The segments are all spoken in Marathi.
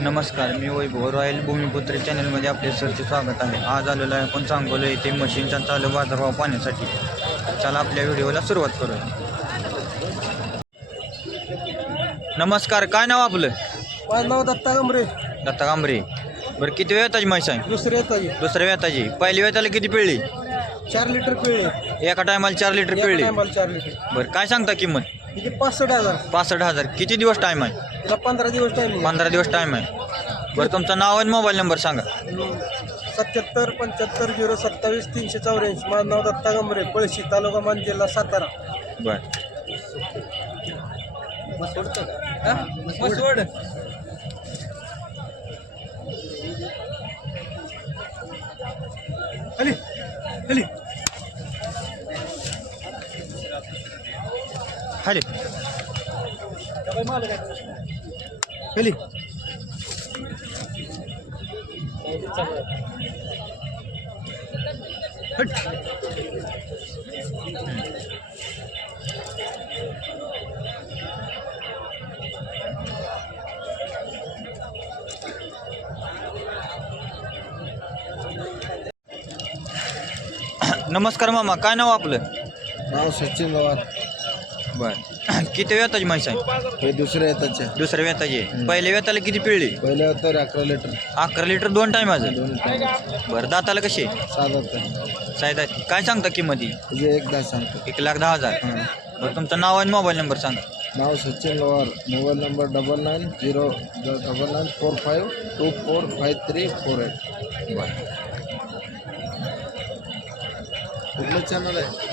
नमस्कार मी वैभव रॉयल भूमिपुत्र चॅनलमध्ये आपले सरचे स्वागत आहे. आज आलेलो आहे आपण सांगोला येथे मशीनचा चालू बाजारभाव पाहण्यासाठी. चला आपल्या व्हिडिओला सुरुवात करूया. नमस्कार काय नाव आपलं? माझं नाव दत्ता गमरे दत्ता कांबरे. बरं किती वेताची म्हैस आहे दुसरे येतात दुसऱ्या वेताची पहिली वेताला किती पिळली? चार लिटर पिळे एका टायमाला चार लिटर पिळली. चार लिटर. बरं काय सांगता किंमत? किती? पासष्ट हजार. पासष्ट हजार. किती दिवस टाईम आहे? तुला पंधरा दिवस टाइम पंधरा दिवस टाईम आहे. बरं तुमचं नाव आणि मोबाईल नंबर सांगा. सत्याहत्तर पंच्याहत्तर झिरो सत्तावीस तीनशे चौऱ्याऐंशी. माझं नाव दत्ता गमरे पळशी तालुका मान जिल्हा सातारा. बरं. खाली खाली. खाली. खाली नमस्कार मामा काय नाव आपलं? नाव सचिन पवार बर. किती वेताची म्हैस आहे? हे दुसऱ्या येताचे दुसऱ्या वेताची. आहे पहिल्या वेताला किती पिळली? पहिल्या तर अकरा लिटर. अकरा लिटर दोन टाइम माझं दोन बरं दाताला कशी? होतं सायदा काय सांगता किंमती तुझे एकदा सांगतो. एक लाख दहा हजार. बरं तुमचं नाव आणि मोबाईल नंबर सांगा. नाव Sachin Pawar mobile number double nine zero double nine four five two four five three four eight कुठलं चॅनल आहे.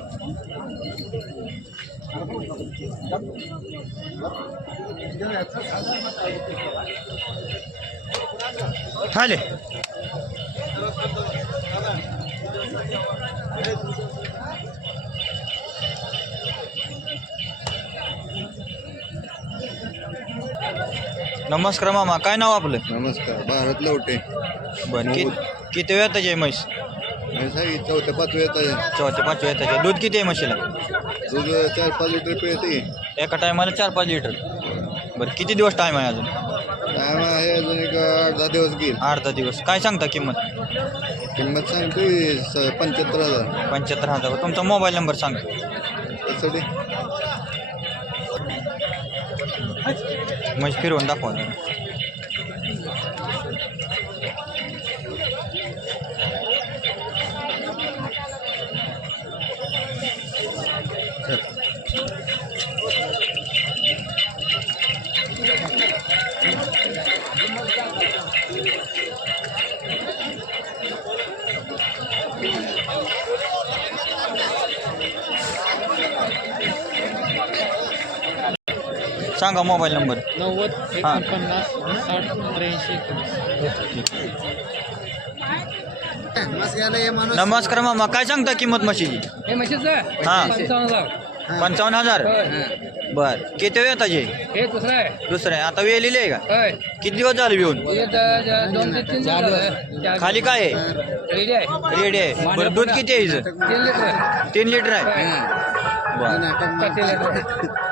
खाले नमस्कार मामा काय नाव आपलं? नमस्कार भारत लवटे. बरं कि किती वेताची आहे म्हैस? चौथ्या पाचव्या येतात चौथ्या पाचव्या आहे. दूध किती आहे म्हशीला? दूध चार पाच लिटर पिळते. एका टायमाला चार पाच लिटर. बरं किती दिवस टाईम आहे अजून? टायम आहे अजून एक आठ दहा दिवस घेईल अर्धा दिवस. काय सांगता किंमत? किंमत सांगतोय स- पंच्याहत्तर हजार. पंच्याहत्तर हजार. तुमचा मोबाईल नंबर सांगा. त्यासाठी म्हैस फिरवून दाखवा. सांगा मोबाईल नंबर. नव्वद हाँ. एकोणपन्नास साठ त्र्याऐंशी नमस्कार मामा काय सांगता किंमत म्हशीची? हे म्हशीचं? हाँ. पंचावन्न हज़ार. पंचावन्न हज़ार? होय. बर. किती वेळ हे? दुसरं आहे. दुसरं आहे. आता वेळ लिहिले का? होय. किती दिवस झाले येऊन? हे द- द- दोन ते तीन दिवस खाली काय आहे? रेडी आहे. रेडी आहे. बरं दूध किती आहे हिचं? तीन लिटर. तीन लिटर आहे. बर. तीन लिटर.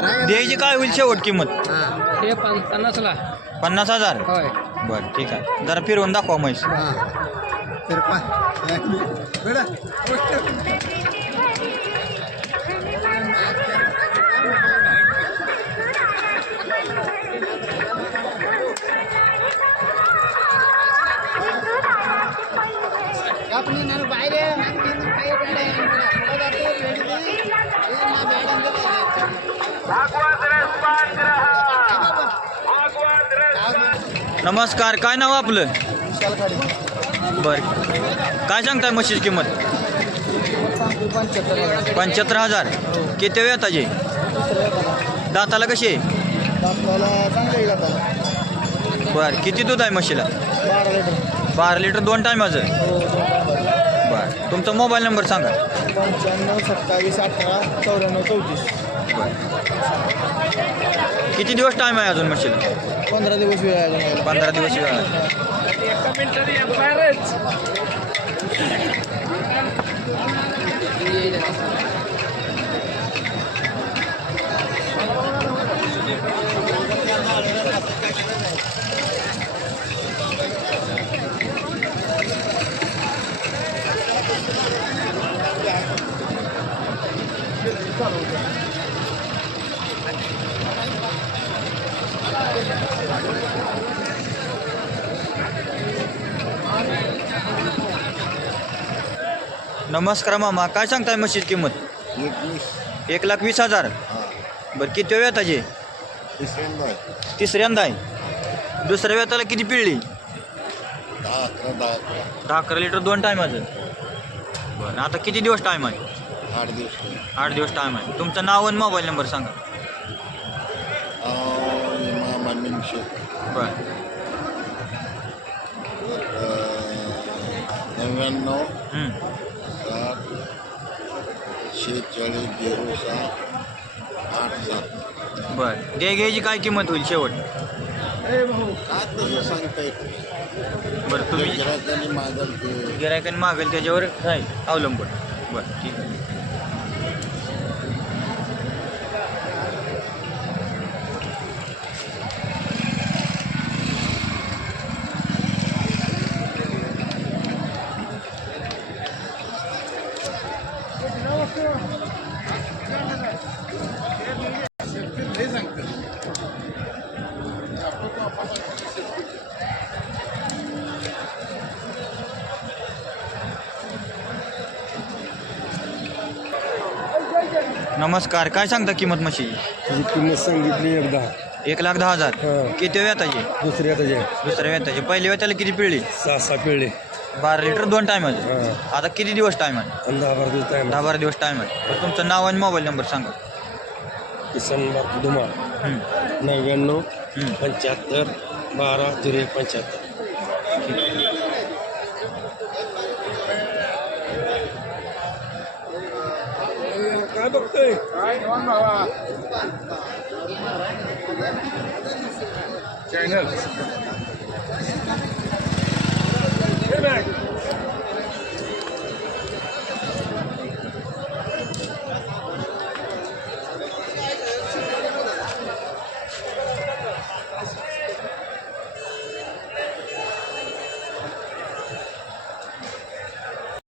द्यायची काय होईल शेवट किंमत? हे. पन- पन्नासला. पन्नास हजार? होय. बर ठीक आहे. जरा फिरवून दाखवा म्हैस. नमस्कार काय नाव आपलं? विशाल बर. काय सांगताय म्हशीची किंमत? पंच्याहत्तर हजार. किती वेळ ताजे दाताला कशी आहे? बर किती दूध आहे म्हशीला? बारा लिटर दोन टायमाचं? हो बर. तुमचा मोबाईल नंबर सांगा. पंच्याण्णव सत्तावीस अठरा चौऱ्याण्णव चौतीस. किती दिवस टाईम आहे अजून म्हशीला पंधरा दिवस वेळ आहे अजून. पंधरा दिवस वेळ आहे. नमस्कार मामा काय सांगताय म्हशीची किंमत? एकवीस. एक लाख वीस हजार. बरं किती वेताची तिसऱ्यांदा आहे. तिसऱ्यांदा आहे. दुसऱ्या वेताला किती पिळली? दहा अकरा दहा अकरा. दहा अकरा लिटर दोन टायमाचं. बरं आता किती दिवस टाईम आहे? आठ दिवस. आठ दिवस टाईम आहे. तुमचं नाव आणि मोबाईल नंबर सांगा. शेख बरं. नव्याण्णव. हं. सात शेहेचाळीस झिरो सात आठ सात. बरं. दे घ्यायची काय किंमत होईल शेवट? काय तसं सांगता येत बरं तुम्ही गिरायकांनी मागल ते गिरायकाने मागेल त्याच्यावर राहील. अवलंबून. बरं ठीक आहे. नमस्कार काय सांगता किंमत म्हशीची त्याची किंमत सांगितली एकदा. एक लाख दहा हजार. हां. किती वेताची दुसऱ्या त्याचे दुसऱ्या वेताची पहिल्या वेताला किती पिळली? सहा सहा पिळले. बारा लिटर दोन टायमाचे हां. आता किती दिवस टाईम आहे? आणि दहा बारा दिवस टाईम दहा बारा दिवस टाईम आहे. तुमचं नाव आणि मोबाईल नंबर सांगा. किसन बापू धुमाळ. हं, नव्याण्णव हं. पंच्याहत्तर बारा झिरो एक पंच्याहत्तर. बघतोय चॅनल